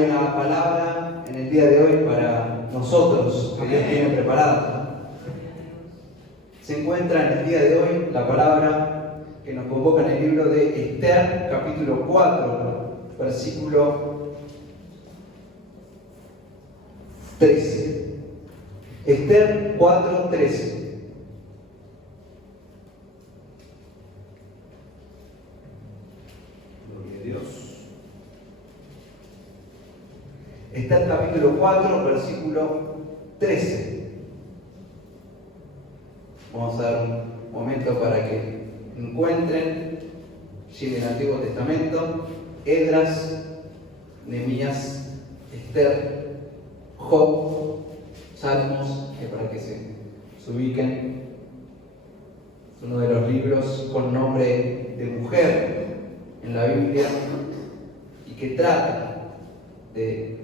Hay una palabra en el día de hoy para nosotros que Dios tiene preparada. Se encuentra en el día de hoy la palabra que nos convoca en el libro de Esther, capítulo 4, versículo 13. Esther 4:13. Gloria a Dios. Esther capítulo 4, versículo 13. Vamos a dar un momento para que encuentren, en el Antiguo Testamento, Esdras, Nehemías, Esther, Job, Salmos, que para que se ubiquen, es uno de los libros con nombre de mujer en la Biblia y que trata de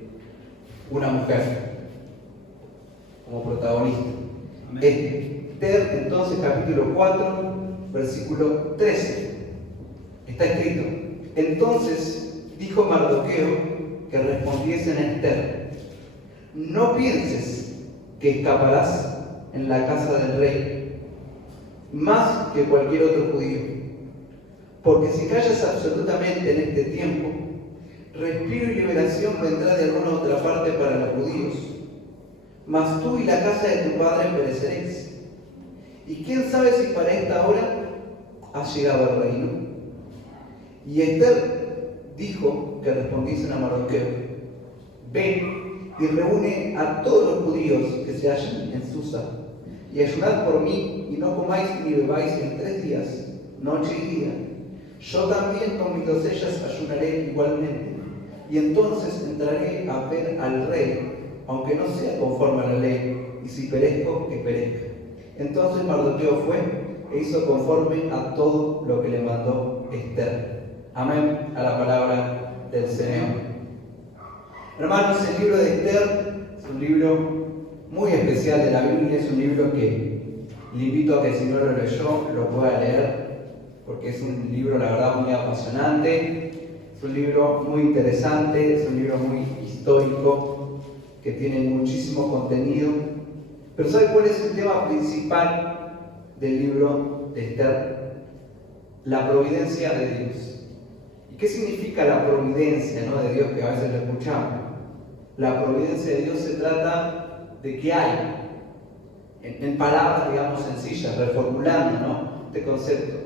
una mujer como protagonista. Esther, entonces, capítulo 4, versículo 13. Está escrito: entonces dijo Mardoqueo que respondiesen a Esther: no pienses que escaparás en la casa del rey más que cualquier otro judío, porque si callas absolutamente en este tiempo, respiro y liberación vendrá de alguna otra parte para los judíos, mas tú y la casa de tu padre pereceréis. Y quién sabe si para esta hora has llegado al reino. Y Esther dijo que respondiesen a Mardoqueo: ven y reúne a todos los judíos que se hallan en Susa, y ayunad por mí, y no comáis ni bebáis en 3 días, noche y día. Yo también con mis doncellas ayunaré igualmente, y entonces entraré a ver al rey, aunque no sea conforme a la ley, y si perezco, que perezca. Entonces Mardoqueo fue e hizo conforme a todo lo que le mandó Esther. Amén a la palabra del Señor. Hermanos, el libro de Esther es un libro muy especial de la Biblia, es un libro que le invito a que si no lo leyó, lo pueda leer, porque es un libro, la verdad, muy apasionante, es un libro muy interesante, es un libro muy histórico, que tiene muchísimo contenido. Pero ¿sabe cuál es el tema principal del libro de Esther? La providencia de Dios. ¿Y qué significa la providencia, ¿no?, de Dios, que a veces lo escuchamos? La providencia de Dios se trata de que hay, en palabras, digamos, sencillas, reformulando, ¿no?, este concepto,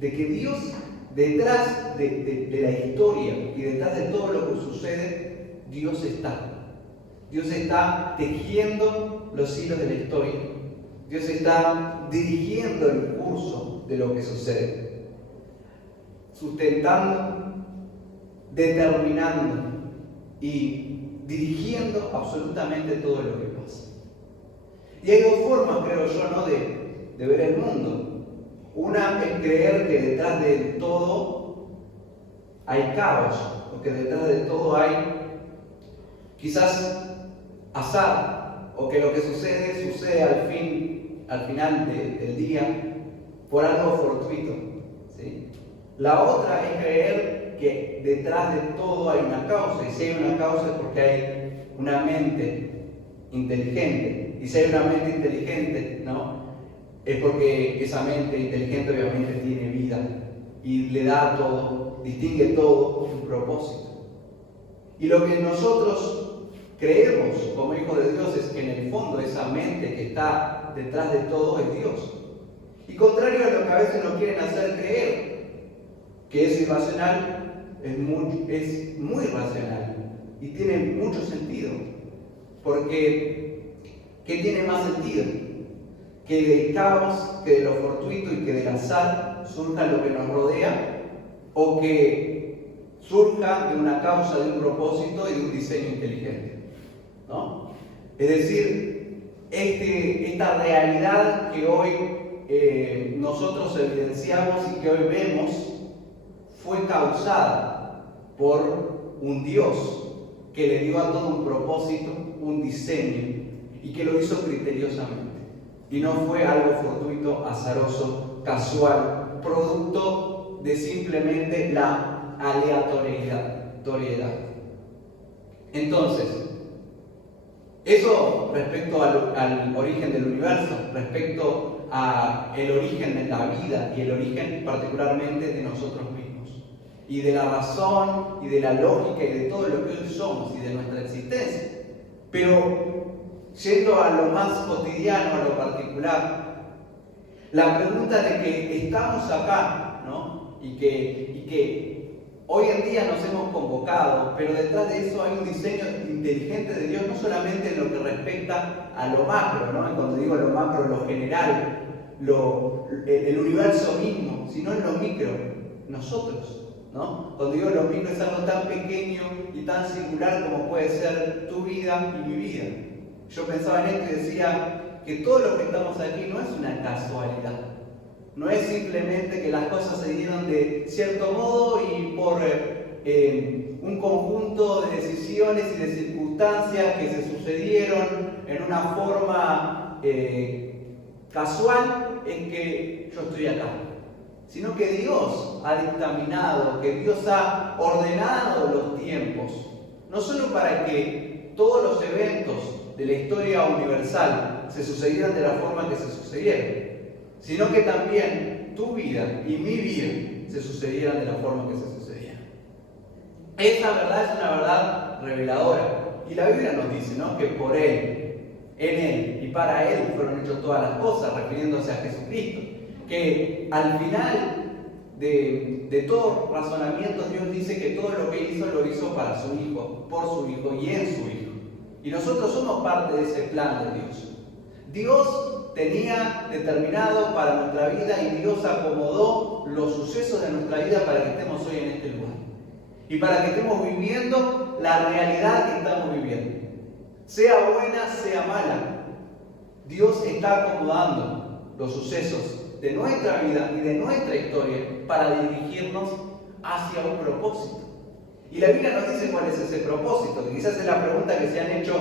de que Dios, detrás de la historia y detrás de todo lo que sucede, Dios está. Dios está tejiendo los hilos de la historia. Dios está dirigiendo el curso de lo que sucede, sustentando, determinando y dirigiendo absolutamente todo lo que pasa. Y hay 2 formas, creo yo, ¿no?, de ver el mundo. Una es creer que detrás de todo hay caos, o que detrás de todo hay quizás azar, o que lo que sucede al final del día por algo fortuito, ¿sí? La otra es creer que detrás de todo hay una causa, y si hay una causa es porque hay una mente inteligente, y si hay una mente inteligente, ¿no?, es porque esa mente inteligente obviamente tiene vida y le da a todo, distingue todo un propósito. Y lo que nosotros creemos como hijos de Dios es que en el fondo esa mente que está detrás de todo es Dios. Y contrario a lo que a veces nos quieren hacer creer, que es irracional, es muy racional y tiene mucho sentido. Porque, ¿qué tiene más sentido? Que del caos, que de lo fortuito y que del azar surja lo que nos rodea, o que surja de una causa, de un propósito y de un diseño inteligente, ¿no? Es decir, esta realidad que hoy nosotros evidenciamos y que hoy vemos fue causada por un Dios que le dio a todo un propósito, un diseño, y que lo hizo criteriosamente. Y no fue algo fortuito, azaroso, casual, producto de simplemente la aleatoriedad. Entonces, eso respecto al origen del universo, respecto al origen de la vida y el origen particularmente de nosotros mismos, y de la razón y de la lógica y de todo lo que hoy somos y de nuestra existencia. Pero yendo a lo más cotidiano, a lo particular, la pregunta de que estamos acá, ¿no? y que hoy en día nos hemos convocado, pero detrás de eso hay un diseño inteligente de Dios, no solamente en lo que respecta a lo macro, ¿no? Y cuando digo lo macro, lo general, el universo mismo, sino en lo micro, nosotros, ¿no? Cuando digo lo micro es algo tan pequeño y tan singular como puede ser tu vida y mi vida. Yo pensaba en esto y decía que todo lo que estamos aquí no es una casualidad. No es simplemente que las cosas se dieron de cierto modo y por un conjunto de decisiones y de circunstancias que se sucedieron en una forma casual, es que yo estoy acá. Sino que Dios ha dictaminado, que Dios ha ordenado los tiempos, no solo para que todos los eventos de la historia universal se sucedieran de la forma que se sucedieron, sino que también tu vida y mi vida se sucedieran de la forma que se sucedían. Esta verdad es una verdad reveladora. Y la Biblia nos dice, ¿no?, que por Él, en Él y para Él fueron hechas todas las cosas, refiriéndose a Jesucristo. Que al final de todo razonamiento Dios dice que todo lo que hizo lo hizo para su Hijo, por su Hijo y en su Hijo. Y nosotros somos parte de ese plan de Dios. Dios tenía determinado para nuestra vida y Dios acomodó los sucesos de nuestra vida para que estemos hoy en este lugar. Y para que estemos viviendo la realidad que estamos viviendo. Sea buena, sea mala. Dios está acomodando los sucesos de nuestra vida y de nuestra historia para dirigirnos hacia un propósito. Y la Biblia nos dice cuál es ese propósito, que quizás es la pregunta que se han hecho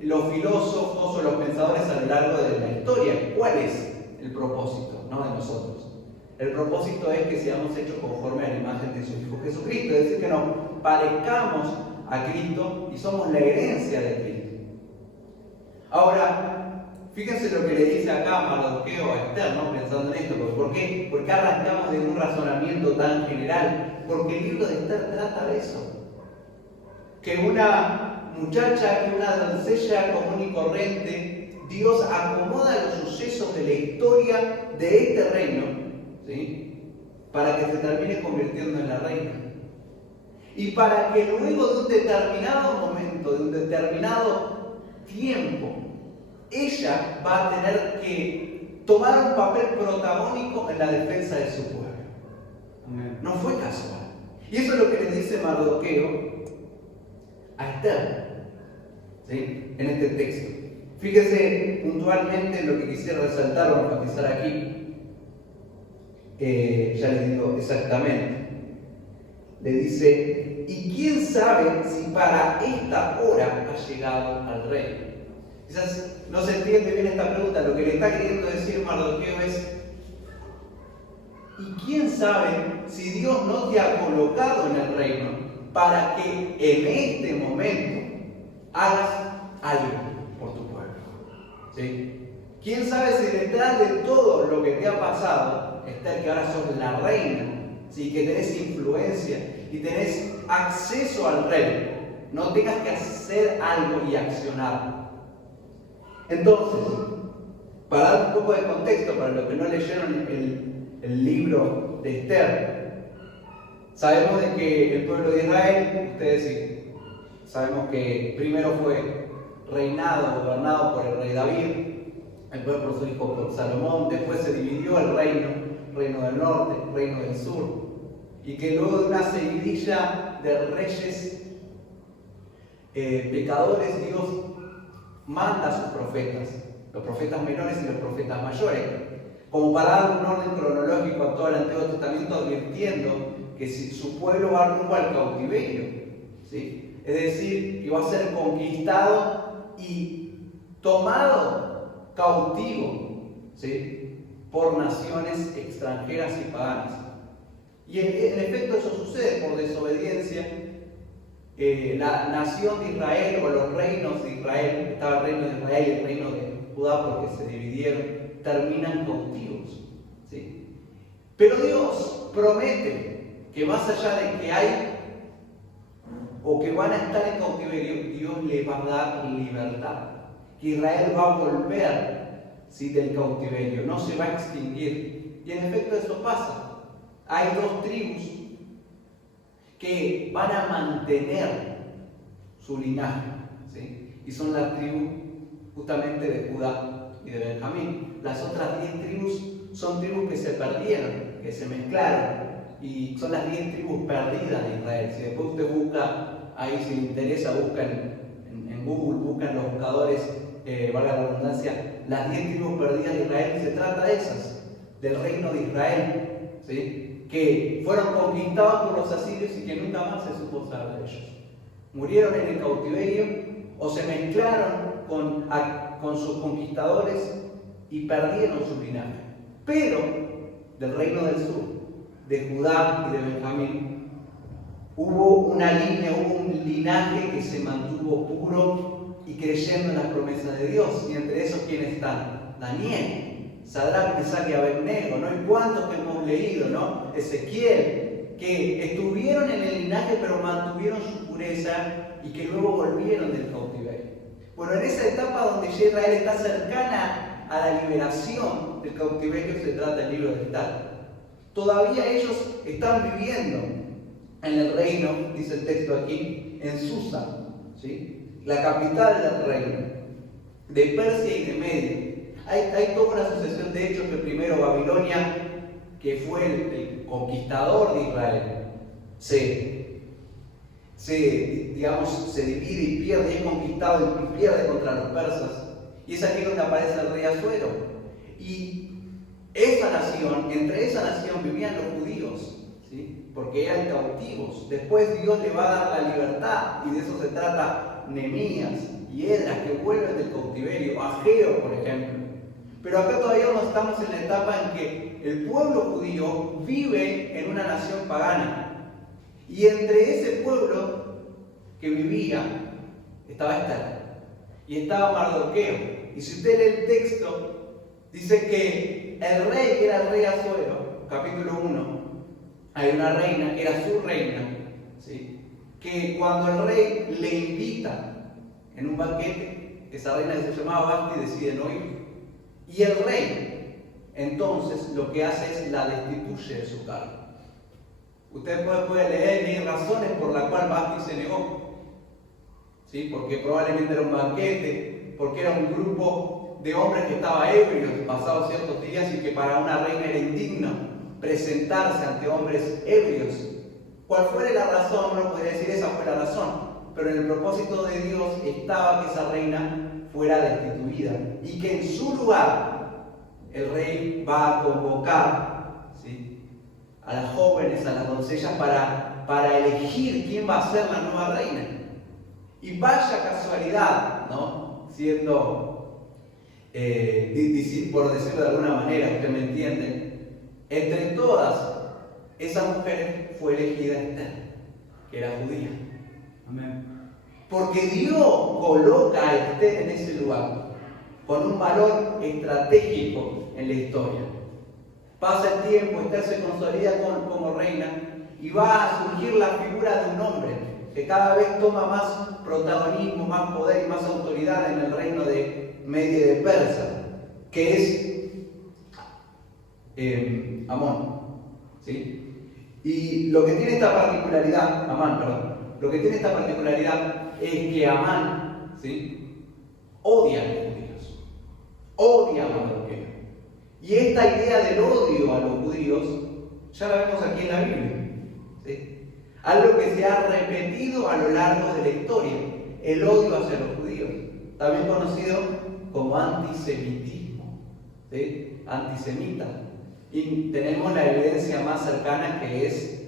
los filósofos o los pensadores a lo largo de la historia. ¿Cuál es el propósito, ¿no?, de nosotros? El propósito es que seamos hechos conforme a la imagen de su Hijo Jesucristo, es decir, que nos parezcamos a Cristo y somos la herencia de Cristo. Ahora, fíjense lo que le dice acá Mardoqueo a Esther, ¿no?, pensando en esto. ¿Por qué? Porque arrancamos de un razonamiento tan general. Porque el libro de Esther trata de eso. Que una muchacha, que una doncella común y corriente, Dios acomoda los sucesos de la historia de este reino, ¿sí?, para que se termine convirtiendo en la reina. Y para que luego de un determinado momento, de un determinado tiempo, ella va a tener que tomar un papel protagónico en la defensa de su pueblo. No fue casual. Y eso es lo que le dice Mardoqueo a Esther, ¿sí?, en este texto. Fíjese puntualmente en lo que quisiera resaltar o enfatizar aquí. Ya les digo exactamente. Le dice: ¿y quién sabe si para esta hora ha llegado al rey? Quizás no se entiende bien esta pregunta. Lo que le está queriendo decir Mardoqueo es: ¿y quién sabe si Dios no te ha colocado en el reino para que en este momento hagas algo por tu pueblo? ¿Sí? ¿Quién sabe si detrás de todo lo que te ha pasado, Esther, que ahora sos la reina, ¿sí?, que tenés influencia y tenés acceso al rey, no tengas que hacer algo y accionar? Entonces, para dar un poco de contexto para los que no leyeron el libro de Esther, sabemos de que el pueblo de Israel, ustedes sí, sabemos que primero fue gobernado por el rey David, después por su hijo por Salomón, después se dividió el reino del norte, reino del sur, y que luego de una seguidilla de reyes pecadores, Dios manda a sus profetas, los profetas menores y los profetas mayores, como para dar un orden cronológico a todo el Antiguo Testamento, advirtiendo que su pueblo va rumbo al cautiverio, ¿sí? Es decir, que va a ser conquistado y tomado cautivo, ¿sí?, por naciones extranjeras y paganas. Y en efecto eso sucede por desobediencia la nación de Israel o los reinos de Israel, estaba el reino de Israel y el reino de Judá porque se dividieron, terminan cautivos, ¿sí? Pero Dios promete que más allá de que hay o que van a estar en cautiverio, Dios les va a dar libertad, que Israel va a volver, ¿sí?, del cautiverio, no se va a extinguir. Y en efecto eso pasa. Hay dos tribus que van a mantener su linaje, ¿sí? Y son las tribus justamente de Judá y de Benjamín. Las otras 10 tribus son tribus que se perdieron, que se mezclaron, y son las 10 tribus perdidas de Israel. Si después usted busca, ahí si le interesa, busca en Google, busca en los buscadores, valga la redundancia, las 10 tribus perdidas de Israel, se trata de esas, del reino de Israel, ¿sí?, que fueron conquistados por los asirios y que nunca más se supo saber de ellos. Murieron en el cautiverio o se mezclaron con sus conquistadores y perdieron su linaje. Pero del reino del sur, de Judá y de Benjamín, hubo una línea, hubo un linaje que se mantuvo puro y creyendo en las promesas de Dios. Y entre esos, ¿quiénes están? Daniel, Sadrac, Mesach y Abednego, ¿no? Y cuántos que hemos leído, ¿no? Ezequiel, que estuvieron en el linaje pero mantuvieron su pureza y que luego volvieron del cautiverio. Bueno, en esa etapa donde ya Israel está cercana a la liberación del cautiverio, se trata el libro de Esdras. Todavía ellos están viviendo en el reino, dice el texto aquí, en Susa, ¿sí?, la capital del reino, de Persia y de Media. Hay toda una sucesión de hechos que primero Babilonia, que fue el conquistador de Israel, se divide y pierde, es conquistado y pierde contra los persas. Y es aquí donde aparece el rey Asuero. Y esa nación, entre esa nación vivían los judíos, ¿sí?, porque eran cautivos. Después Dios le va a dar la libertad, y de eso se trata Nehemías y Esdras, que vuelven del cautiverio, Ageo, por ejemplo. Pero acá todavía no estamos en la etapa en que el pueblo judío vive en una nación pagana. Y entre ese pueblo que vivía estaba Esther y estaba Mardoqueo. Y si usted lee el texto, dice que el rey, que era el rey Asuero, capítulo 1, hay una reina que era su reina, ¿sí?, que cuando el rey le invita en un banquete, esa reina que se llamaba Basti decide no ir. Y el rey, entonces, lo que hace es la destituye de su cargo. Usted puede leer y hay razones por las cuales Basti se negó, ¿sí?, porque probablemente era un banquete, porque era un grupo de hombres que estaba ebrios pasados ciertos días y que para una reina era indigno presentarse ante hombres ebrios. Cual fuera la razón, uno podría decir esa fue la razón, pero en el propósito de Dios estaba que esa reina fuera destituida y que en su lugar el rey va a convocar, ¿sí?, a las jóvenes, a las doncellas para elegir quién va a ser la nueva reina. Y vaya casualidad, ¿no?, siendo, por decirlo de alguna manera, usted me entiende, entre todas esas mujeres fue elegida Esther, que era judía. Amén. Porque Dios coloca a Esther en ese lugar, con un valor estratégico en la historia. Pasa el tiempo, Esther se consolida como reina y va a surgir la figura de un hombre que cada vez toma más protagonismo, más poder y más autoridad en el reino de Media y de Persia, que es Amón, ¿sí? Y lo que tiene esta particularidad, lo que tiene esta particularidad es que Amán, ¿sí?, odia a los judíos, odia a Mardoqueo. Y esta idea del odio a los judíos ya la vemos aquí en la Biblia, ¿sí?, algo que se ha repetido a lo largo de la historia, el odio hacia los judíos, también conocido como antisemitismo, ¿sí?, antisemita. Y tenemos la evidencia más cercana, que es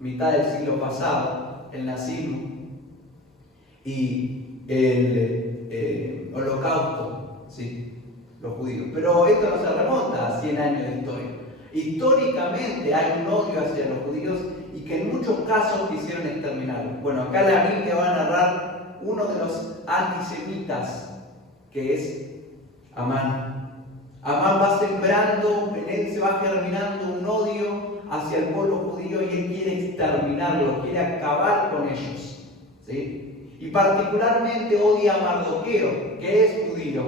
mitad del siglo pasado, el nazismo y el holocausto, ¿sí?, los judíos. Pero esto no se remonta a 100 años de historia. Históricamente hay un odio hacia los judíos y que en muchos casos quisieron exterminar. terminar? Bueno, acá la Biblia va a narrar uno de los antisemitas, que es Amán. Amán va sembrando, en él se va germinando un odio hacia el pueblo judío y él quiere exterminarlo, quiere acabar con ellos, ¿sí? Y particularmente odia a Mardoqueo, que es judío,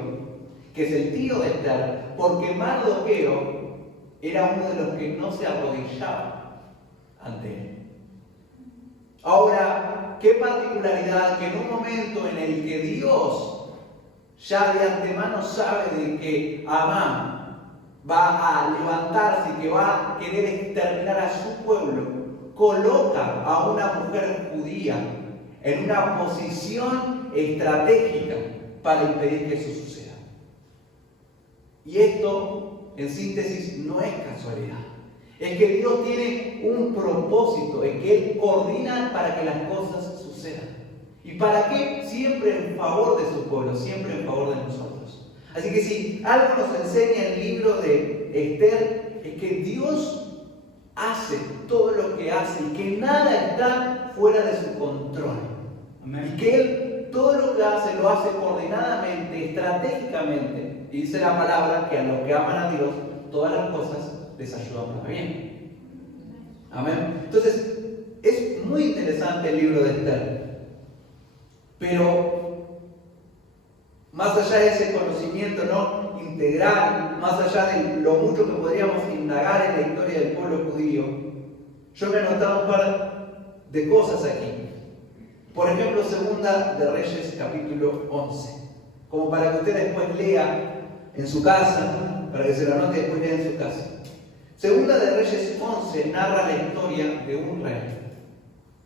que es el tío de Esther, porque Mardoqueo era uno de los que no se arrodillaba ante él. Ahora, qué particularidad que en un momento en el que Dios ya de antemano sabe de que Amán va a levantarse y que va a querer exterminar a su pueblo, coloca a una mujer judía en una posición estratégica para impedir que eso suceda. Y esto, en síntesis, no es casualidad. Es que Dios tiene un propósito, es que Él coordina para que las cosas sucedan. ¿Y para qué? Siempre en favor de su pueblo, siempre en favor de nosotros. Así que si algo nos enseña el libro de Esther, es que Dios hace todo lo que hace y que nada está fuera de su control. Amén. Y que Él todo lo que hace lo hace coordinadamente, estratégicamente. Y dice la palabra que a los que aman a Dios, todas las cosas les ayudan para bien. Amén. Entonces, es muy interesante el libro de Esther. Pero, más allá de ese conocimiento, ¿no?, integral, más allá de lo mucho que podríamos indagar en la historia del pueblo judío, yo me he notado un par de cosas aquí. Por ejemplo, Segunda de Reyes, capítulo 11. Como para que usted después lea en su casa, para que se lo anote y después lea en su casa. Segunda de Reyes 11 narra la historia de un rey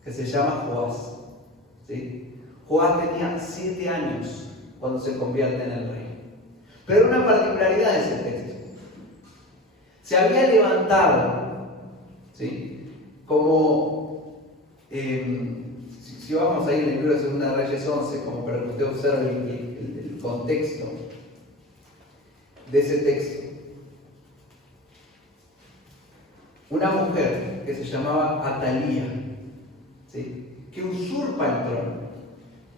que se llama Joás. ¿Sí? Joás tenía 7 años cuando se convierte en el rey. Pero una particularidad de ese texto. Se había levantado, ¿sí?, como, si vamos ahí en el libro de Segunda de Reyes 11, como para que usted observe el contexto de ese texto. Una mujer que se llamaba Atalía, ¿sí?, que usurpa el trono.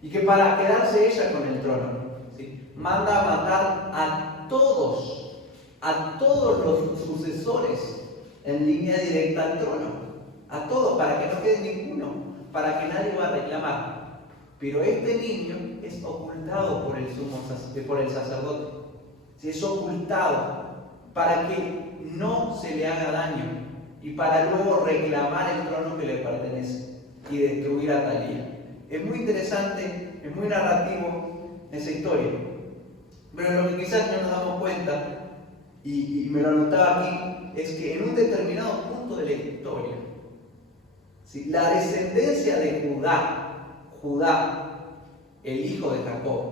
Y que para quedarse ella con el trono, ¿sí?, manda a matar a todos los sucesores en línea directa al trono. A todos, para que no quede ninguno, para que nadie va a reclamar. Pero este niño es ocultado por el sacerdote. ¿Sí? Es ocultado para que no se le haga daño y para luego reclamar el trono que le pertenece y destruir a Atalía. Es muy interesante, es muy narrativo esa historia. Pero lo que quizás no nos damos cuenta, y me lo anotaba aquí, es que en un determinado punto de la historia, ¿sí?, la descendencia de Judá, el hijo de Jacob,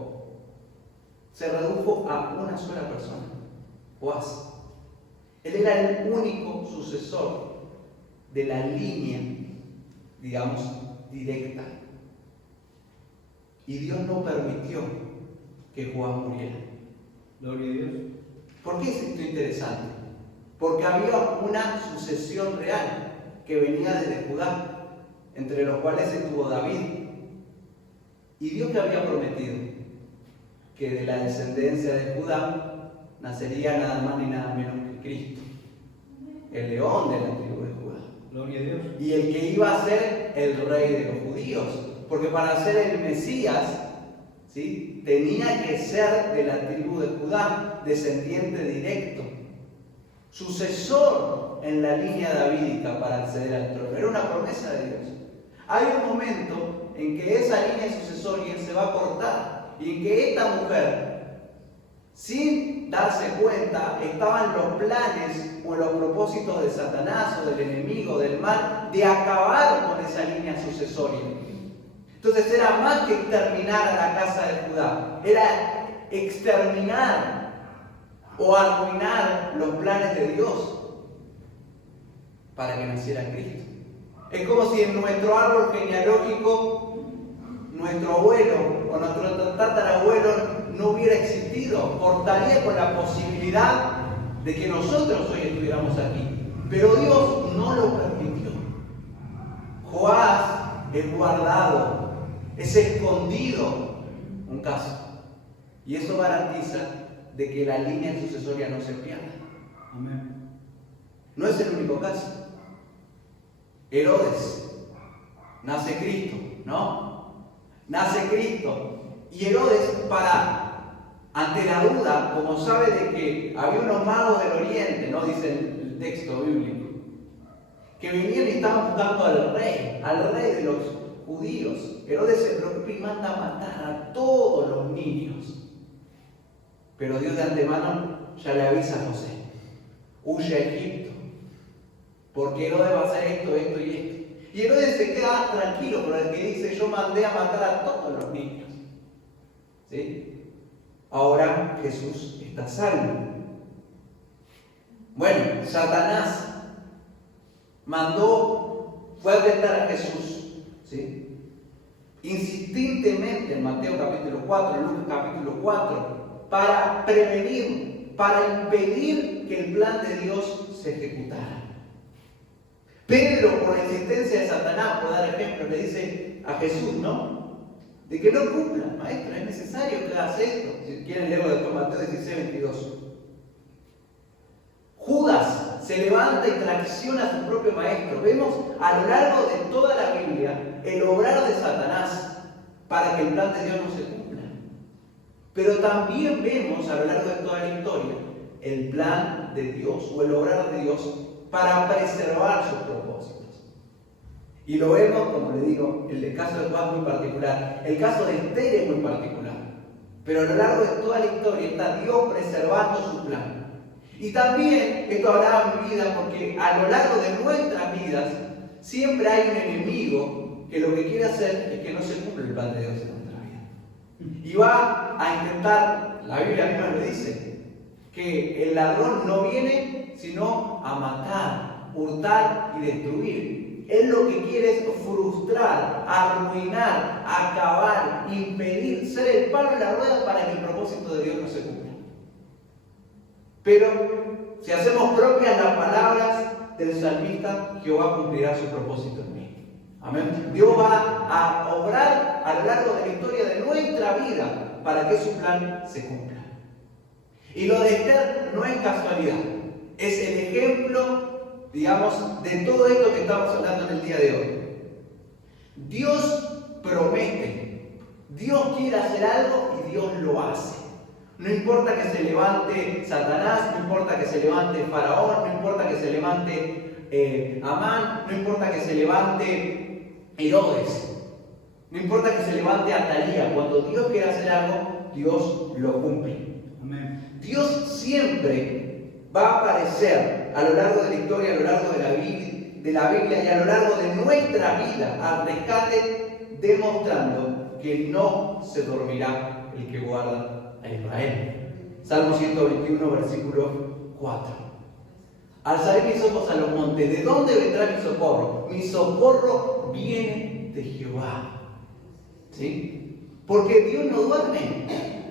se redujo a una sola persona, Joás. Él era el único sucesor de la línea, digamos, directa. Y Dios no permitió que Joás muriera. Gloria a Dios. ¿Por qué es esto interesante? Porque había una sucesión real que venía desde Judá, entre los cuales estuvo David. Y Dios le había prometido que de la descendencia de Judá nacería nada más ni nada menos que Cristo, el león de la tribu de Judá. Gloria a Dios. Y el que iba a ser el rey de los judíos. Porque para ser el Mesías, ¿sí?, tenía que ser de la tribu de Judá, descendiente directo, sucesor en la línea davídica para acceder al trono. Era una promesa de Dios. Hay un momento en que esa línea sucesoria se va a cortar y en que esta mujer, sin darse cuenta, estaban los planes o los propósitos de Satanás o del enemigo, del mal, de acabar con esa línea sucesoria. Entonces era más que exterminar a la casa de Judá, era exterminar o arruinar los planes de Dios para que naciera Cristo. Es como si en nuestro árbol genealógico nuestro abuelo o nuestro tatarabuelo no hubiera existido. Cortaría con la posibilidad de que nosotros hoy estuviéramos aquí. Pero Dios no lo permitió. Joás es guardado, es escondido. Un caso. Y eso garantiza de que la línea sucesoria no se pierda. Amén. No es el único caso. Herodes, nace Cristo, ¿no? Nace Cristo. Y Herodes, ante la duda, como sabe de que había unos magos del oriente, ¿no? Dice el texto bíblico, que venían y estaban buscando al rey de los judíos. Herodes se preocupa y manda a matar a todos los niños. Pero Dios de antemano ya le avisa a José: huye a Egipto, porque Herodes va a hacer esto, esto y esto. Y Herodes se queda tranquilo por el que dice: yo mandé a matar a todos los niños. ¿Sí? Ahora Jesús está salvo. Bueno, Satanás fue a tentar a Jesús, ¿sí? Insistentemente en Mateo capítulo 4, en Lucas capítulo 4, para prevenir, para impedir que el plan de Dios se ejecutara. Pedro, por la insistencia de Satanás, por dar ejemplo, le dice a Jesús, ¿no? De que no cumpla, maestro, es necesario que hagas esto. Si quieren leer de Mateo 16, 22. Judas se levanta y traiciona a su propio maestro. Vemos a lo largo de toda la Biblia el obrar de Satanás para que el plan de Dios no se cumpla. Pero también vemos a lo largo de toda la historia el plan de Dios o el obrar de Dios para preservar sus propósitos. Y lo vemos, como le digo, en el caso de Juan muy particular, el caso de Esther es muy particular. Pero a lo largo de toda la historia está Dios preservando su plan. Y también esto habrá en mi vida porque a lo largo de nuestras vidas siempre hay un enemigo que lo que quiere hacer es que no se cumpla el plan de Dios en nuestra vida. Y va a intentar, la Biblia misma lo dice, que el ladrón no viene sino a matar, hurtar y destruir. Él lo que quiere es frustrar, arruinar, acabar, impedir, ser el palo en la rueda para que el propósito de Dios no se cumpla. Pero si hacemos propias las palabras del salmista, Jehová cumplirá su propósito en mí. Amén. Dios va a obrar a lo largo de la historia de nuestra vida para que su plan se cumpla. Y lo de Esther no es casualidad, es el ejemplo, digamos, de todo esto que estamos hablando en el día de hoy. Dios promete, Dios quiere hacer algo y Dios lo hace. No importa que se levante Satanás, no importa que se levante Faraón, no importa que se levante Amán, no importa que se levante Herodes, no importa que se levante Atalía. Cuando Dios quiere hacer algo, Dios lo cumple. Amén. Dios siempre va a aparecer a lo largo de la historia, a lo largo de la Biblia y a lo largo de nuestra vida al rescate, demostrando que no se dormirá el que guarda a Israel. Salmo 121, versículo 4. Alzaré mis ojos a los montes. ¿De dónde vendrá mi socorro? Mi socorro viene de Jehová. ¿Sí? Porque Dios no duerme.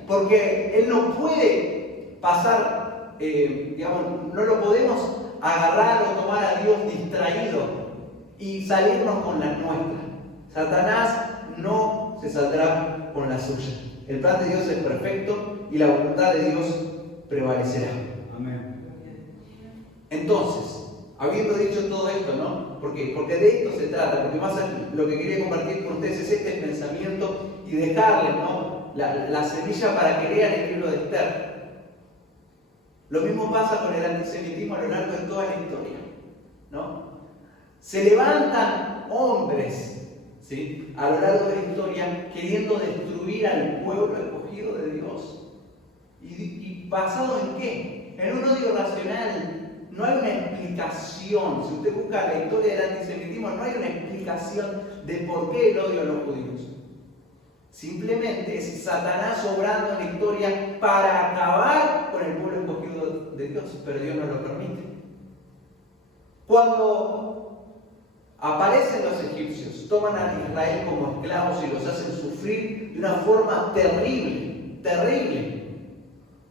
Porque Él no puede pasar, digamos, no lo podemos agarrar o tomar a Dios distraído y salirnos con las nuestras. Satanás no se saldrá con la suya. El plan de Dios es perfecto y la voluntad de Dios prevalecerá. Amén. Entonces, habiendo dicho todo esto, ¿no? ¿Por qué? Porque de esto se trata, porque más lo que quería compartir con ustedes es este pensamiento y dejarles, ¿no?, la semilla para que lean el libro de Esther. Lo mismo pasa con el antisemitismo a lo largo de toda la historia, ¿no? Se levantan hombres, ¿sí?, a lo largo de la historia queriendo destruir al pueblo escogido de Dios. ¿Y basado en qué? En un odio racional. No hay una explicación. Si usted busca la historia del antisemitismo, no hay una explicación de por qué el odio a los judíos. Simplemente es Satanás obrando en la historia para acabar con el pueblo escogido de Dios, pero Dios no lo permite. Cuando aparecen los egipcios, toman a Israel como esclavos y los hacen sufrir de una forma terrible, terrible.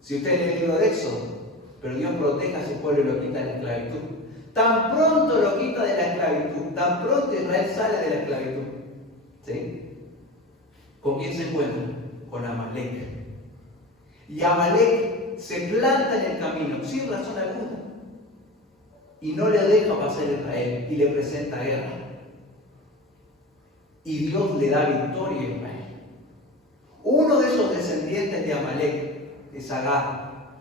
Si usted lee el libro de Éxodo, pero Dios protege a su pueblo y lo quita de la esclavitud. Tan pronto lo quita de la esclavitud, tan pronto Israel sale de la esclavitud, ¿Sí? ¿Con quién se encuentra? Con Amalek. Y Amalek se planta en el camino, sin razón alguna, y no le deja pasar a Israel y le presenta guerra. Y Dios le da victoria a Israel. Uno de esos descendientes de Amalek es Agar,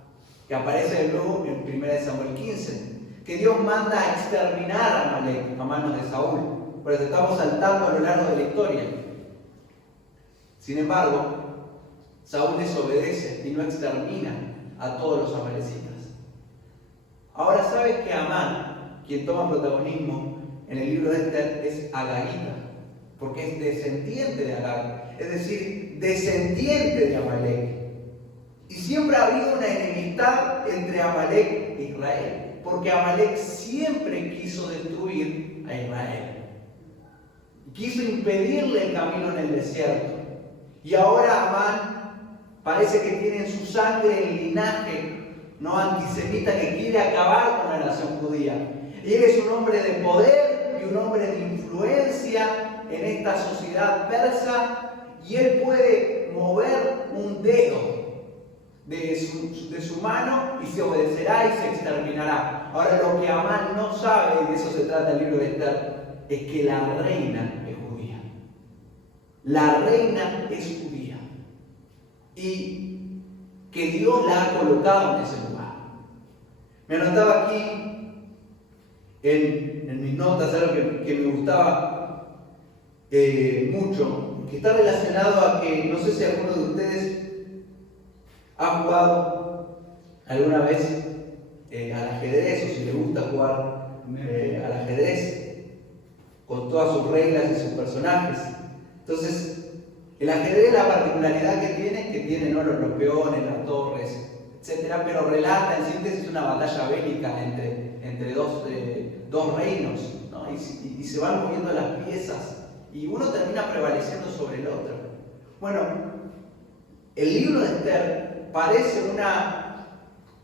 que aparece luego en 1 Samuel 15, que Dios manda a exterminar a Amalek a manos de Saúl. Por eso estamos saltando a lo largo de la historia. Sin embargo, Saúl desobedece y no extermina a todos los amalecitas. Ahora sabes que Amán, quien toma protagonismo en el libro de Esther, es agarita, porque es descendiente de Agar, es decir, descendiente de Amalek. Y siempre ha habido una enemistad entre Amalek e Israel, porque Amalek siempre quiso destruir a Israel. Quiso impedirle el camino en el desierto. Y ahora Amán parece que tiene en su sangre el linaje no antisemita que quiere acabar con la nación judía. Y él es un hombre de poder y un hombre de influencia en esta sociedad persa, y él puede mover un dedo de su mano y se obedecerá y se exterminará. Ahora, lo que Amán no sabe, y de eso se trata el libro de Esther, es que la reina es judía. La reina es judía. Y que Dios la ha colocado en ese lugar. Me anotaba aquí en mis notas algo que me gustaba mucho, que está relacionado a que, no sé si alguno de ustedes ha jugado alguna vez al ajedrez, o si le gusta jugar al ajedrez con todas sus reglas y sus personajes. Entonces, el ajedrez, la particularidad que tiene ¿no? los peones, las torres, etcétera, pero relata en síntesis una batalla bélica entre dos reinos, ¿no? y se van moviendo las piezas y uno termina prevaleciendo sobre el otro. Bueno, el libro de Esther parece una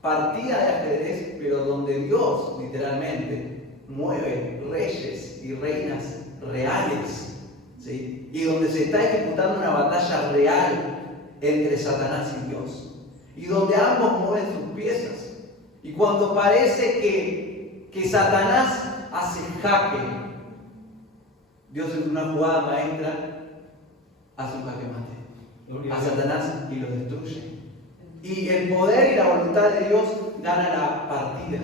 partida de ajedrez, pero donde Dios literalmente mueve reyes y reinas reales, ¿sí? Y donde se está ejecutando una batalla real entre Satanás y Dios, y donde ambos mueven sus piezas. Y cuando parece que Satanás hace jaque, Dios en una jugada maestra hace un jaque mate a Satanás y lo destruye. Y el poder y la voluntad de Dios gana la partida.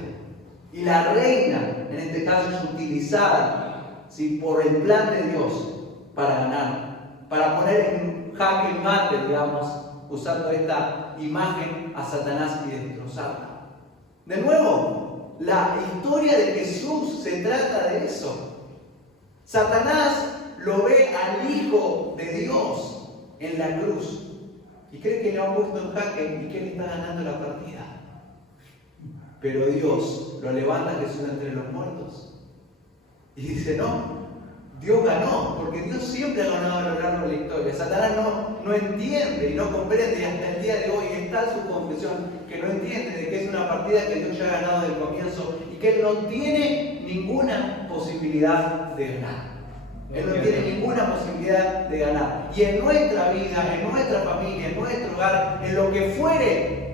Y la reina, en este caso, es utilizada, ¿sí? por el plan de Dios para ganar, para poner en jaque mate, digamos, usando esta imagen a Satanás y destrozarla. De nuevo, la historia de Jesús se trata de eso. Satanás lo ve al Hijo de Dios en la cruz y cree que le ha puesto en jaque y que él está ganando la partida. Pero Dios lo levanta a Jesús entre los muertos y dice: no, Dios ganó, porque Dios siempre ha ganado a lo largo de la historia. Satanás no entiende y no comprende, y hasta el día de hoy está en su confesión que no entiende de que es una partida que Dios ya ha ganado desde el comienzo y que él no tiene ninguna posibilidad de ganar. Él no tiene ninguna posibilidad de ganar. Y en nuestra vida, en nuestra familia, en nuestro hogar, en lo que fuere,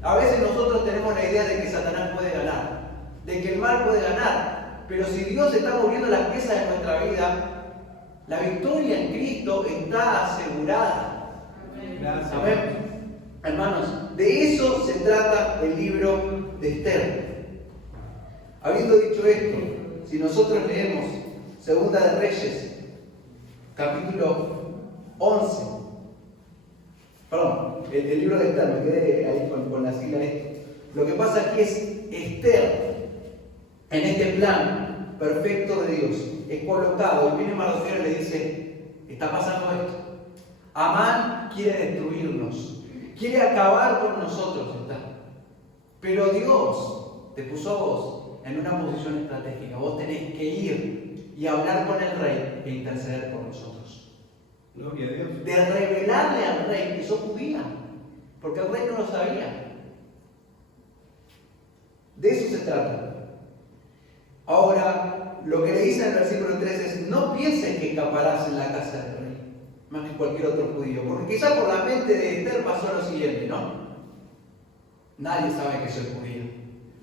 a veces nosotros tenemos la idea de que Satanás puede ganar, de que el mal puede ganar. Pero si Dios está moviendo las piezas de nuestra vida, la victoria en Cristo está asegurada. Gracias. Amén. Hermanos, de eso se trata el libro de Esther. Habiendo dicho esto, si nosotros leemos Segunda de Reyes, capítulo 11, perdón, el libro de Esther, me quedé ahí con la sigla esto. Lo que pasa aquí es Esther, en este plan perfecto de Dios, es colocado, y viene Mardoqueo y le dice: está pasando esto. Amán quiere destruirnos, quiere acabar con nosotros, está. Pero Dios te puso a vos en una posición estratégica. Vos tenés que ir y hablar con el rey e interceder por nosotros. Gloria a Dios. De revelarle al rey que sos judía, porque el rey no lo sabía. De eso se trata. Ahora, lo que le dice en el versículo 3 es: no pienses que escaparás en la casa del rey, más que cualquier otro judío. Porque quizá por la mente de Esther pasó lo siguiente, ¿no? Nadie sabe que soy judío.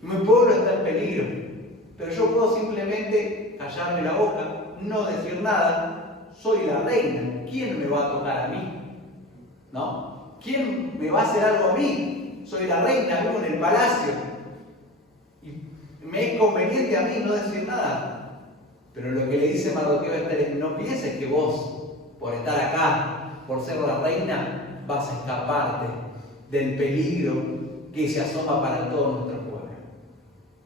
Mi pueblo está en peligro. Pero yo puedo simplemente callarme la boca, no decir nada. Soy la reina. ¿Quién me va a tocar a mí? ¿No? ¿Quién me va a hacer algo a mí? Soy la reina, vivo en el palacio. Y me es conveniente a mí no decir nada. Pero lo que le dice Mardoqueo a Esther es: no pienses que vos, por estar acá, por ser la reina, vas a escaparte del peligro que se asoma para todo nuestro pueblo.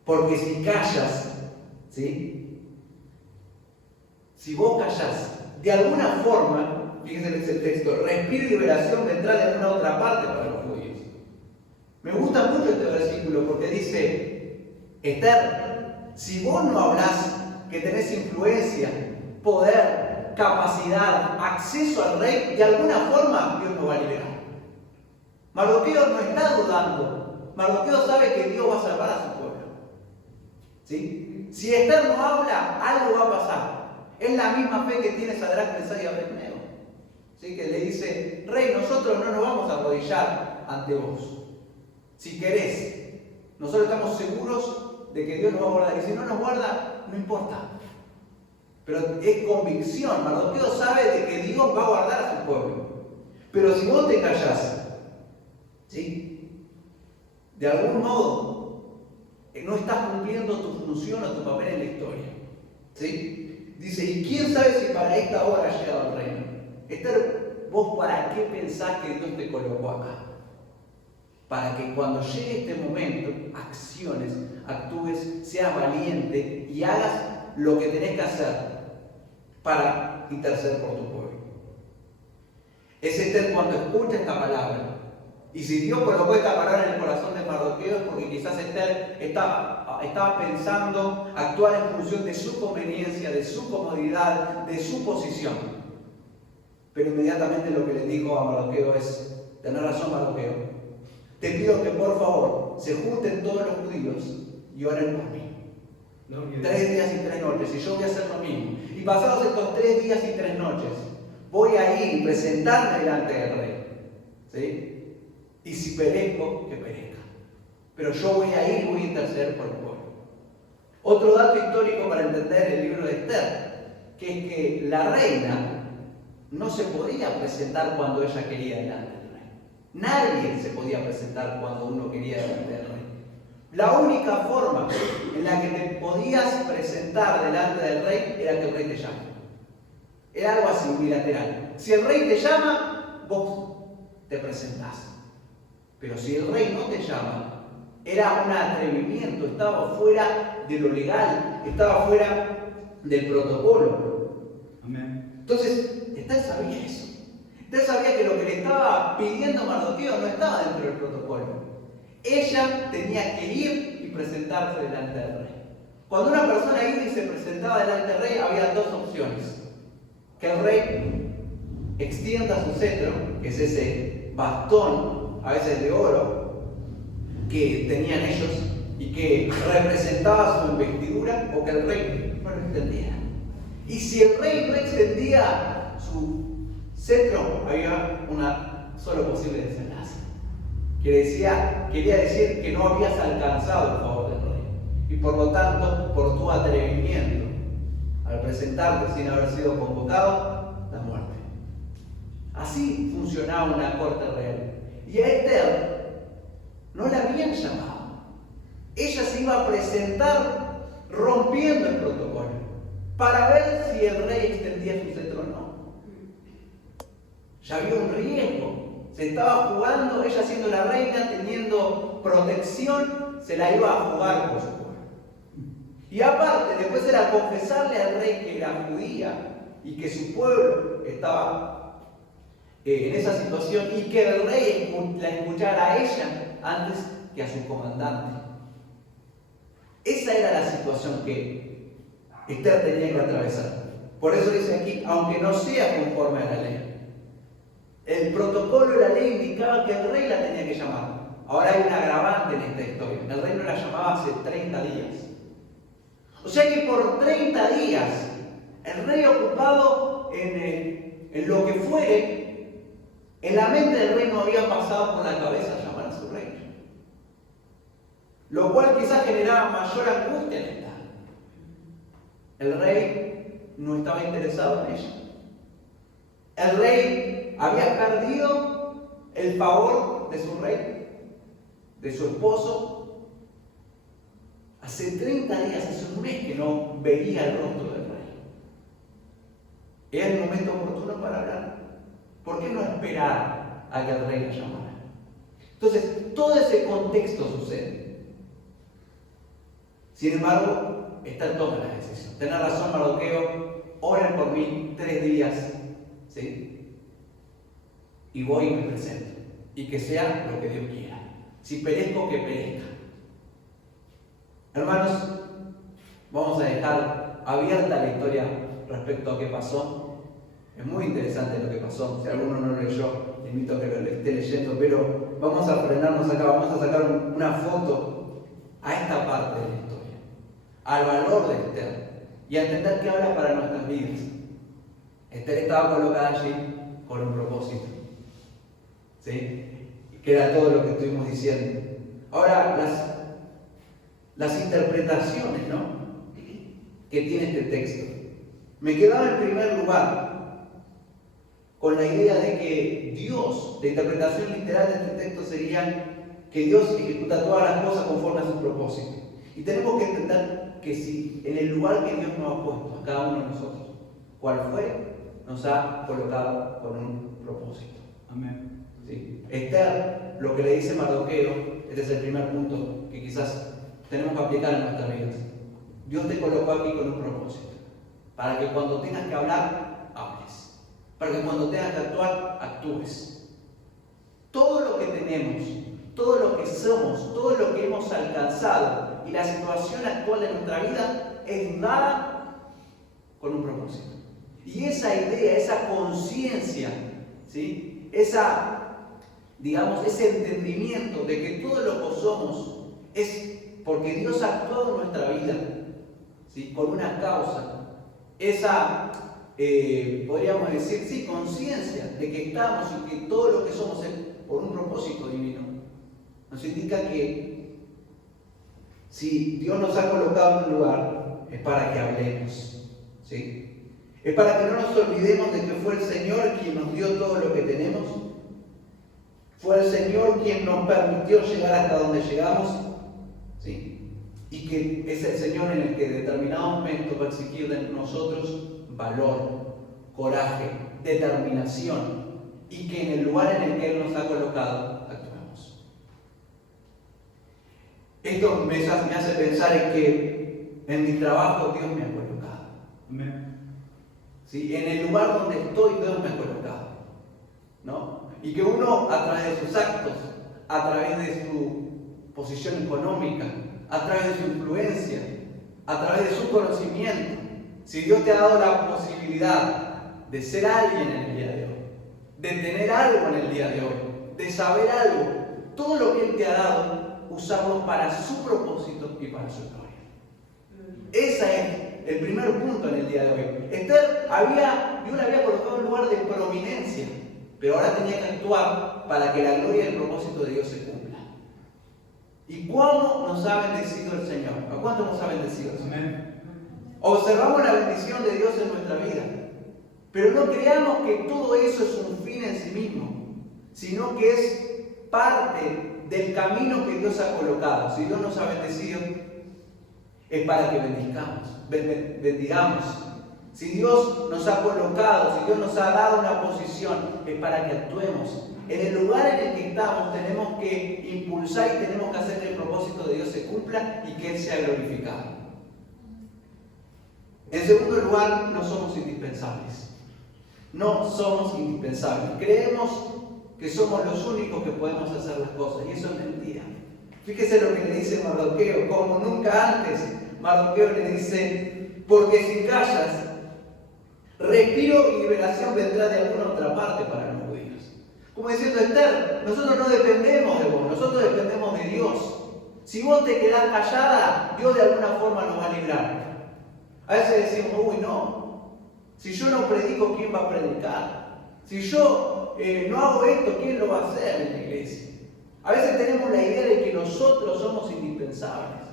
Porque si callas, ¿sí? Si vos callás, de alguna forma, fíjense en ese texto, respiro y liberación vendrá de alguna otra parte para los judíos. Me gusta mucho este versículo porque dice: Esther, si vos no hablás que tenés influencia, poder, capacidad, acceso al rey, de alguna forma Dios nos va a liberar. Mardoqueo no está dudando. Mardoqueo sabe que Dios va a salvar a su pueblo. ¿Sí? Si Esther no habla, algo va a pasar. Es la misma fe que tiene Sadrach, Mesach y Abednego. ¿Sí? Que le dice: rey, nosotros no nos vamos a arrodillar ante vos. Si querés, nosotros estamos seguros de que Dios nos va a guardar. Y si no nos guarda, no importa. Pero es convicción. Mardoqueo sabe de que Dios va a guardar a su pueblo. Pero si vos te callás, ¿sí? De algún modo no estás cumpliendo tu función o tu papel en la historia. ¿Sí? Dice: ¿y quién sabe si para esta hora ha llegado el reino? Esther, ¿vos para qué pensás que Dios te colocó acá? Para que cuando llegue este momento, acciones, actúes, seas valiente y hagas lo que tenés que hacer para interceder por tu pueblo. Es Esther cuando escucha esta palabra. Y si Dios colocó esta palabra en el corazón de Mardoqueo es porque quizás Esther estaba pensando actuar en función de su conveniencia, de su comodidad, de su posición. Pero inmediatamente lo que le dijo a Mardoqueo es: tenés razón, Mardoqueo, te pido que por favor se junten todos los judíos y oren por mí. 3 días y 3 noches, y yo voy a hacer lo mismo. Y pasados estos 3 días y 3 noches, voy a ir y presentarme delante del rey. ¿Sí? Y si perezco, que perezca. Pero yo voy a ir y voy a interceder por el pueblo. Otro dato histórico para entender el libro de Esther, que es que la reina no se podía presentar cuando ella quería delante del rey. Nadie se podía presentar cuando uno quería delante del rey. La única forma en la que te podías presentar delante del rey era que el rey te llame. Era algo así, unilateral. Si el rey te llama, vos te presentás. Pero si el rey no te llama, era un atrevimiento, estaba fuera de lo legal, estaba fuera del protocolo. Amén. Entonces, Esther sabía eso. Esther sabía que lo que le estaba pidiendo Mardoqueo no estaba dentro del protocolo. Ella tenía que ir y presentarse delante del rey. Cuando una persona iba y se presentaba delante del rey, había 2 opciones. Que el rey extienda su cetro, que es ese bastón, a veces de oro, que tenían ellos y que representaba su investidura, o que el rey no lo extendiera. Y si el rey no extendía su cetro, había una solo posible desenlace. Quería decir que no habías alcanzado el favor del rey. Y por lo tanto, por tu atrevimiento, al presentarte sin haber sido convocado, la muerte. Así funcionaba una corte real. Y a Esther no la habían llamado. Ella se iba a presentar rompiendo el protocolo para ver si el rey extendía su cetro o no. Ya había un riesgo. Se estaba jugando, ella siendo la reina, teniendo protección, se la iba a jugar por su pueblo. Y aparte, después era confesarle al rey que era judía y que su pueblo estaba en esa situación y que el rey la escuchara a ella antes que a su comandante. Esa era la situación que Esther tenía que atravesar. Por eso dice aquí: aunque no sea conforme a la ley. El protocolo de la ley indicaba que el rey la tenía que llamar. Ahora hay un agravante en esta historia. El rey no la llamaba hace 30 días. O sea que por 30 días, el rey ocupado en lo que fuere, en la mente del rey no había pasado por la cabeza llamar a su rey. Lo cual quizás generaba mayor angustia en esta. El rey no estaba interesado en ella. El rey había perdido el favor de su rey, de su esposo. Hace 30 días, hace un mes que no veía el rostro del rey. Era el momento oportuno para hablar. ¿Por qué no esperar a que el rey la llamara? Entonces, todo ese contexto sucede. Sin embargo, Esther toma la decisión. Tenés razón, Mardoqueo, oren por mí 3 días, ¿sí? Y voy y me presento. Y que sea lo que Dios quiera. Si perezco, que perezca. Hermanos, vamos a dejar abierta la historia respecto a qué pasó. Es muy interesante lo que pasó. Si alguno no lo leyó, le invito a que lo esté leyendo, pero vamos a frenarnos acá, vamos a sacar una foto a esta parte de la historia, al valor de Esther y a entender qué habla para nuestras vidas. Esther estaba colocada allí con un propósito, ¿sí? Que era todo lo que estuvimos diciendo. Ahora, las interpretaciones, ¿no?, que tiene este texto. Me quedaba en primer lugar con la idea de que Dios, la interpretación literal de este texto sería que Dios ejecuta todas las cosas conforme a su propósito. Y tenemos que entender que si en el lugar que Dios nos ha puesto a cada uno de nosotros, cual fuere, nos ha colocado con un propósito. Amén. ¿Sí? Esther, lo que le dice Mardoqueo, este es el primer punto que quizás tenemos que aplicar en nuestras vidas. Dios te colocó aquí con un propósito, para que cuando tengas que hablar, hables, para que cuando tengas que actuar, actúes. Todo lo que tenemos, todo lo que somos, todo lo que hemos alcanzado y la situación actual de nuestra vida es dada con un propósito. Y esa idea, esa conciencia, ¿sí?, ese entendimiento de que todo lo que somos es porque Dios ha actuado en nuestra vida, ¿sí?, con una causa. Esa, podríamos decir, sí, conciencia de que estamos y que todo lo que somos es por un propósito divino, nos indica que si Dios nos ha colocado en un lugar, es para que hablemos, ¿sí? Es para que no nos olvidemos de que fue el Señor quien nos dio todo lo que tenemos. Fue el Señor quien nos permitió llegar hasta donde llegamos, ¿sí? Y que es el Señor en el que en determinado momento va a exigir de nosotros valor, coraje, determinación, y que en el lugar en el que Él nos ha colocado, actuemos. Esto me hace pensar en que en mi trabajo Dios me ha colocado. Amén. ¿Sí? En el lugar donde estoy Dios me ha colocado, ¿no? Y que uno, a través de sus actos, a través de su posición económica, a través de su influencia, a través de su conocimiento, si Dios te ha dado la posibilidad de ser alguien en el día de hoy, de tener algo en el día de hoy, de saber algo, todo lo que Él te ha dado, usarlo para su propósito y para su gloria. Ese es el primer punto en el día de hoy. Esther Dios la había colocado en un lugar de prominencia, pero ahora tenía que actuar para que la gloria y el propósito de Dios se cumpla. ¿Y cómo nos ha bendecido el Señor? ¿A cuánto nos ha bendecido el Señor? Amén. Observamos la bendición de Dios en nuestra vida, pero no creamos que todo eso es un fin en sí mismo, sino que es parte del camino que Dios ha colocado. Si Dios nos ha bendecido, es para que bendigamos. Si Dios nos ha colocado, si Dios nos ha dado una posición, es para que actuemos. En el lugar en el que estamos tenemos que impulsar y tenemos que hacer que el propósito de Dios se cumpla y que Él sea glorificado. En segundo lugar, no somos indispensables. No somos indispensables. Creemos que somos los únicos que podemos hacer las cosas, y eso es mentira. Fíjese lo que le dice Mardoqueo, como nunca antes. Mardoqueo le dice: porque si callas, respiro y liberación vendrá de alguna otra parte para los judíos. Como diciendo: Esther, nosotros no dependemos de vos, nosotros dependemos de Dios. Si vos te quedás callada, Dios de alguna forma nos va a librar. A veces decimos, uy, no, si yo no predico, ¿quién va a predicar? Si yo no hago esto, ¿quién lo va a hacer en la iglesia? A veces tenemos la idea de que nosotros somos indispensables.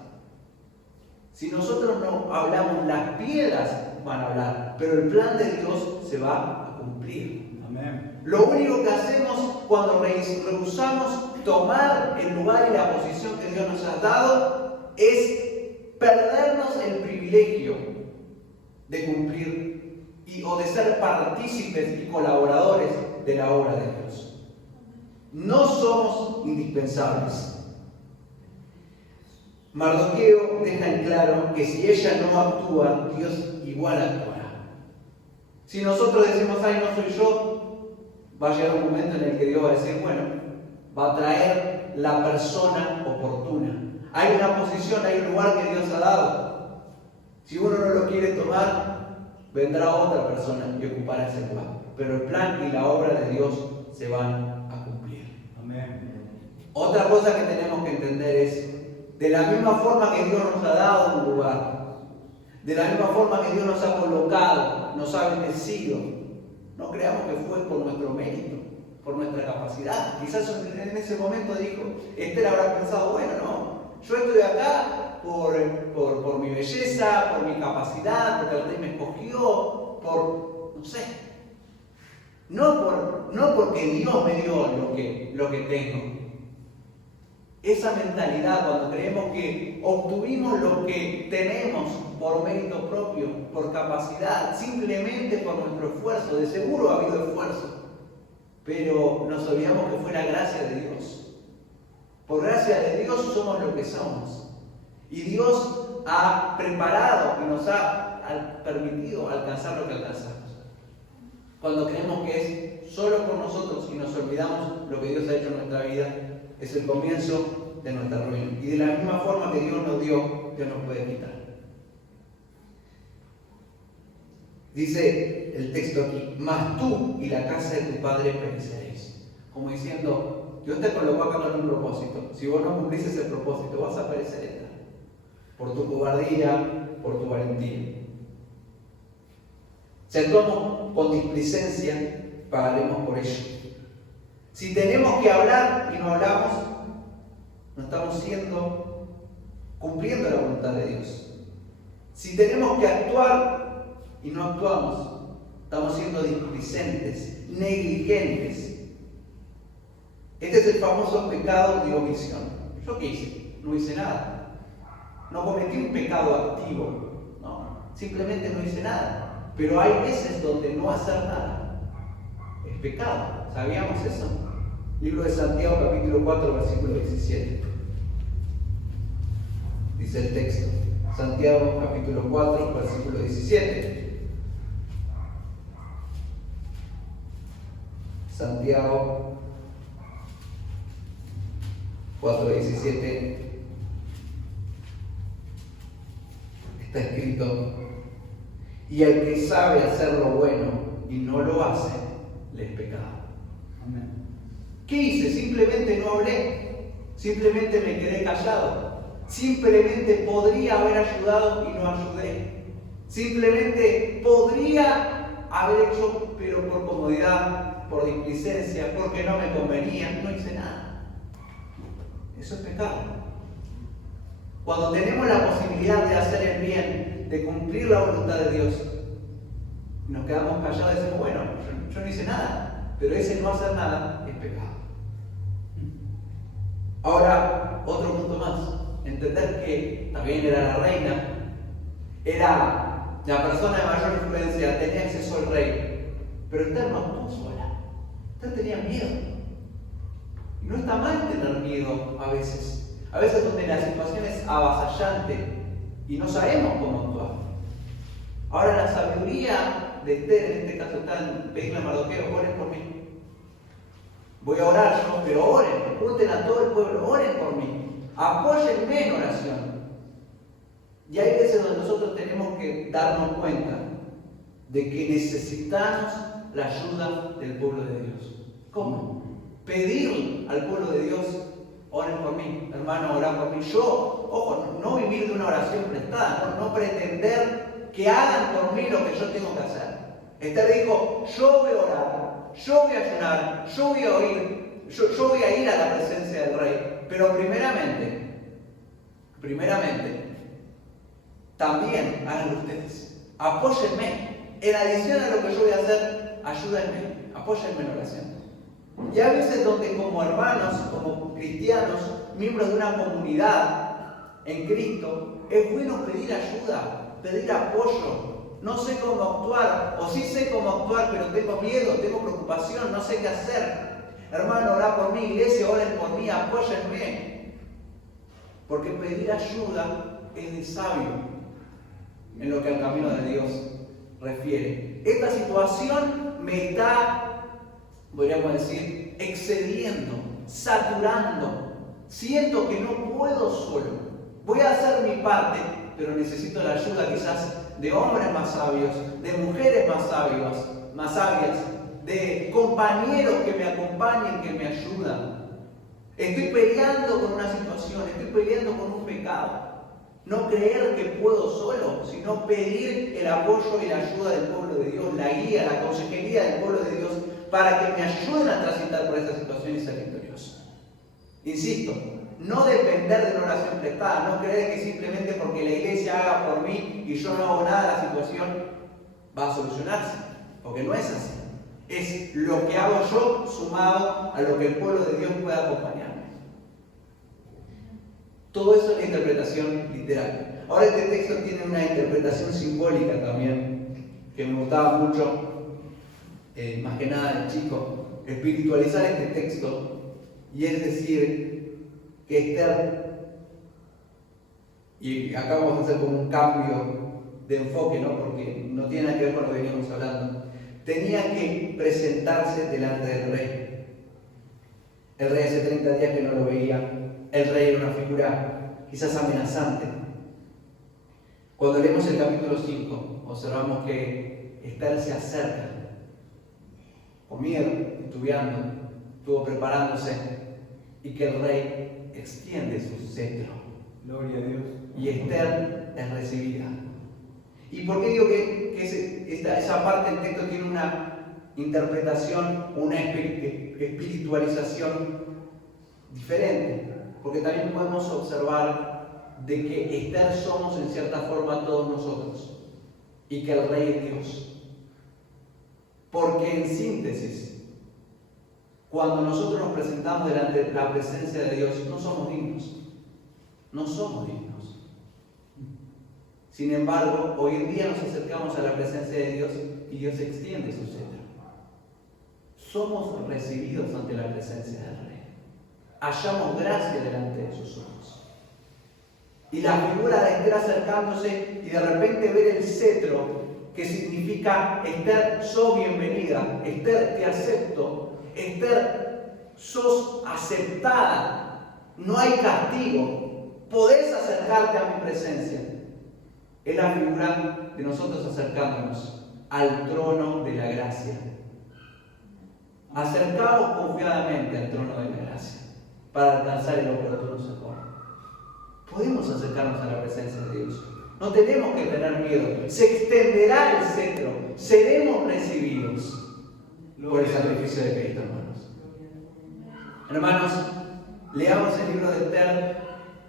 Si nosotros no hablamos, las piedras van a hablar, pero el plan de Dios se va a cumplir. Amén. Lo único que hacemos cuando rehusamos tomar el lugar y la posición que Dios nos ha dado es perdernos el privilegio de cumplir o de ser partícipes y colaboradores de la obra de Dios. No somos indispensables. Mardoqueo deja en claro que si ella no actúa, Dios igual actuará. Si nosotros decimos, ay, no soy yo, va a llegar un momento en el que Dios va a decir, bueno, va a traer la persona oportuna. Hay una posición, hay un lugar que Dios ha dado. Si uno no lo quiere tomar, vendrá otra persona y ocupará ese lugar. Pero el plan y la obra de Dios se van a cumplir. Amén. Otra cosa que tenemos que entender es, de la misma forma que Dios nos ha dado un lugar, de la misma forma que Dios nos ha colocado, nos ha bendecido, no creamos que fue por nuestro mérito, por nuestra capacidad. Quizás en ese momento dijo, Esther habrá pensado, bueno, no, yo estoy acá por mi belleza, por mi capacidad, porque el rey me escogió, no sé. No porque Dios me dio lo que tengo. Esa mentalidad, cuando creemos que obtuvimos lo que tenemos por mérito propio, por capacidad, simplemente por nuestro esfuerzo, de seguro ha habido esfuerzo, pero nos olvidamos que fue la gracia de Dios. Por gracia de Dios somos lo que somos. Y Dios ha preparado y nos ha permitido alcanzar lo que alcanzamos. Cuando creemos que es solo por nosotros y nos olvidamos lo que Dios ha hecho en nuestra vida, es el comienzo de nuestra ruina. Y de la misma forma que Dios nos dio, Dios nos puede quitar. Dice el texto aquí, mas tú y la casa de tu padre pereceréis. Como diciendo, Dios te colocó acá con un propósito. Si vos no cumplís ese propósito, vas a perecer esta. Por tu cobardía, por tu valentía. Si actuamos con displicencia, pagaremos por ello. Si tenemos que hablar y no hablamos, no estamos cumpliendo la voluntad de Dios. Si tenemos que actuar y no actuamos, estamos siendo displicentes, negligentes. Este es el famoso pecado de omisión. ¿Yo qué hice? No hice nada. No cometí un pecado activo. No, simplemente no hice nada. Pero hay veces donde no hacer nada es pecado. ¿Sabíamos eso? Libro de Santiago, capítulo 4, versículo 17. Dice el texto. Santiago, capítulo 4, versículo 17. Santiago 4, 17. Está escrito: y el que sabe hacer lo bueno y no lo hace, le es pecado. Amén. ¿Qué hice? Simplemente no hablé. Simplemente me quedé callado. Simplemente podría haber ayudado y no ayudé. Simplemente podría haber hecho, pero por comodidad, por displicencia, porque no me convenía, no hice nada. Eso es pecado. Cuando tenemos la posibilidad de hacer el bien, de cumplir la voluntad de Dios, nos quedamos callados y decimos, bueno, yo no hice nada, pero ese no hacer nada es pecado. Ahora, otro punto más, entender que también era la reina, era la persona de mayor influencia, tenía acceso al rey, pero Esther no actuó sola, Esther tenía miedo. Y no está mal tener miedo a veces donde la situación es avasallante y no sabemos cómo actuar. Ahora la sabiduría de Esther, en este caso, está en pedirle a Mardoqueo, oren por mí. Voy a orar yo, pero oren, junten a todo el pueblo, oren por mí, apóyenme en oración. Y hay veces donde nosotros tenemos que darnos cuenta de que necesitamos la ayuda del pueblo de Dios. ¿Cómo? Pedir al pueblo de Dios, oren por mí, hermano, orá por mí. Yo, ojo, no vivir de una oración prestada, no pretender que hagan por mí lo que yo tengo que hacer. Esther dijo, yo voy a orar, yo voy a ayunar, yo voy a oír, yo voy a ir a la presencia del rey. Pero primeramente, también háganlo ustedes. Apóyenme. En adición a lo que yo voy a hacer, ayúdenme, apóyenme en oración. Y a veces donde como hermanos, como cristianos, miembros de una comunidad en Cristo, es bueno pedir ayuda, pedir apoyo. No sé cómo actuar, o sí sé cómo actuar, pero tengo miedo, tengo preocupación, no sé qué hacer. Hermano, orá por mí, iglesia, oren por mí, apóyenme. Porque pedir ayuda es de sabio en lo que al camino de Dios refiere. Esta situación me está, podríamos decir, excediendo, saturando. Siento que no puedo solo. Voy a hacer mi parte, pero necesito la ayuda quizás de hombres más sabios, de mujeres más sabias, de compañeros que me acompañen, que me ayudan. Estoy peleando con una situación, estoy peleando con un pecado. No creer que puedo solo, sino pedir el apoyo y la ayuda del pueblo de Dios, la guía, la consejería del pueblo de Dios, para que me ayuden a transitar por esta situación y ser victorioso. Insisto, no depender de una oración prestada, no creer que simplemente porque la iglesia haga por mí y yo no hago nada, la situación va a solucionarse, porque no es así. Es lo que hago yo sumado a lo que el pueblo de Dios pueda acompañarme. Todo eso es la interpretación literal. Ahora este texto tiene una interpretación simbólica también, que me gustaba mucho, más que nada de chico, espiritualizar este texto, y es decir, que Esther, y acá vamos a hacer como un cambio de enfoque, ¿no? Porque no tiene nada que ver con lo que veníamos hablando, tenía que presentarse delante del rey. El rey hace 30 días que no lo veía. El rey era una figura quizás amenazante. Cuando leemos el capítulo 5, observamos que Esther se acerca con miedo, estudiando, estuvo preparándose, y que el rey extiende su cetro. Gloria a Dios. Y Esther es recibida. ¿Y por qué digo que esa parte del texto tiene una interpretación, una espiritualización diferente? Porque también podemos observar de que Esther somos en cierta forma todos nosotros y que el rey es Dios. Porque en síntesis, cuando nosotros nos presentamos delante de la presencia de Dios, no somos dignos. No somos dignos. Sin embargo, hoy en día nos acercamos a la presencia de Dios y Dios extiende su cetro. Somos recibidos ante la presencia del Rey. Hallamos gracia delante de sus ojos. Y la figura de Esther acercándose y de repente ver el cetro, que significa: Esther, sos bienvenida, Esther, te acepto, Esther, sos aceptada, no hay castigo, podés acercarte a mi presencia. Es la figura de nosotros acercándonos al trono de la gracia. Acercaos confiadamente al trono de la gracia para alcanzar el oportuno socorro. Podemos acercarnos a la presencia de Dios. No tenemos que tener miedo. Se extenderá el cetro. Seremos recibidos por el sacrificio de Cristo, hermanos. Hermanos, leamos el libro de Esther.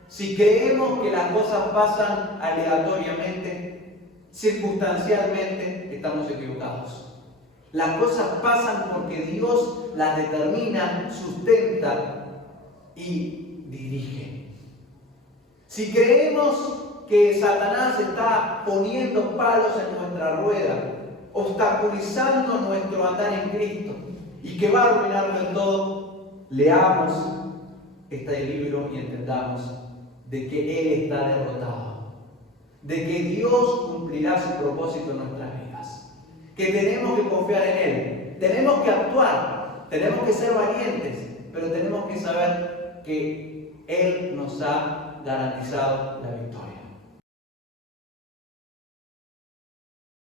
Si creemos que las cosas pasan aleatoriamente, circunstancialmente, estamos equivocados. Las cosas pasan porque Dios las determina, sustenta y dirige. Si creemos que Satanás está poniendo palos en nuestra rueda, obstaculizando nuestro andar en Cristo y que va a arruinarlo en todo, leamos este libro y entendamos de que Él está derrotado, de que Dios cumplirá su propósito en nuestras vidas, que tenemos que confiar en Él, tenemos que actuar, tenemos que ser valientes, pero tenemos que saber que Él nos ha garantizado la victoria.